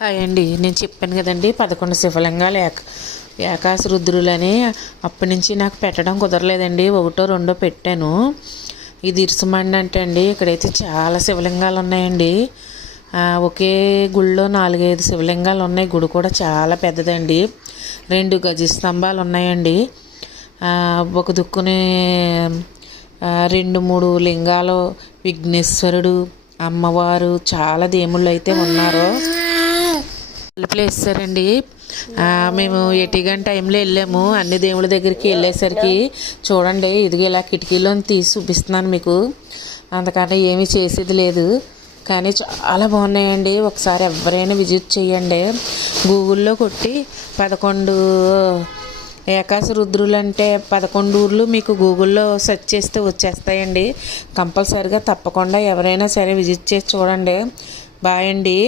Hi అండి. నేను చెప్పాను కదండి 11 శివలింగాలు ఏకాశ రుద్రులని. అప్పటి నుంచి నాకు పెట్టడం కుదరలేదండి. ఒకటో రెండో పెట్టాను. ఇది ఇరుసుమండి అంటే అండి ఇక్కడైతే చాలా శివలింగాలు ఉన్నాయండి. ఒకే గుళ్ళో 4-5 శివలింగాలు ఉన్నాయి. గుడి కూడా చాలా పెద్దదండి. 2 గజ స్తంభాలు ఉన్నాయండి. ఒక దుక్కుని 2-3 లింగాలు, విఘ్నేశ్వరుడు, అమ్మవారు, చాలా దేవుళ్ళు అయితే ఉన్నారు. తలుపులు వేస్తారండి. మేము ఎటిగన్ టైంలో వెళ్ళాము. అన్ని దేవుళ్ళ దగ్గరికి వెళ్ళేసరికి చూడండి, ఇదిగో ఇలా కిటికీలో తీసి చూపిస్తున్నాను మీకు. అందుకని ఏమీ చేసేది లేదు, కానీ చాలా బాగున్నాయండి. ఒకసారి ఎవరైనా విజిట్ చేయండి. గూగుల్లో కొట్టి 11 ఏకాశ రుద్రులు అంటే 11 ఊర్లు మీకు గూగుల్లో సెర్చ్ చేస్తే వచ్చేస్తాయండి. కంపల్సరిగా తప్పకుండా ఎవరైనా సరే విజిట్ చేసి చూడండి. బాయ్ అండి.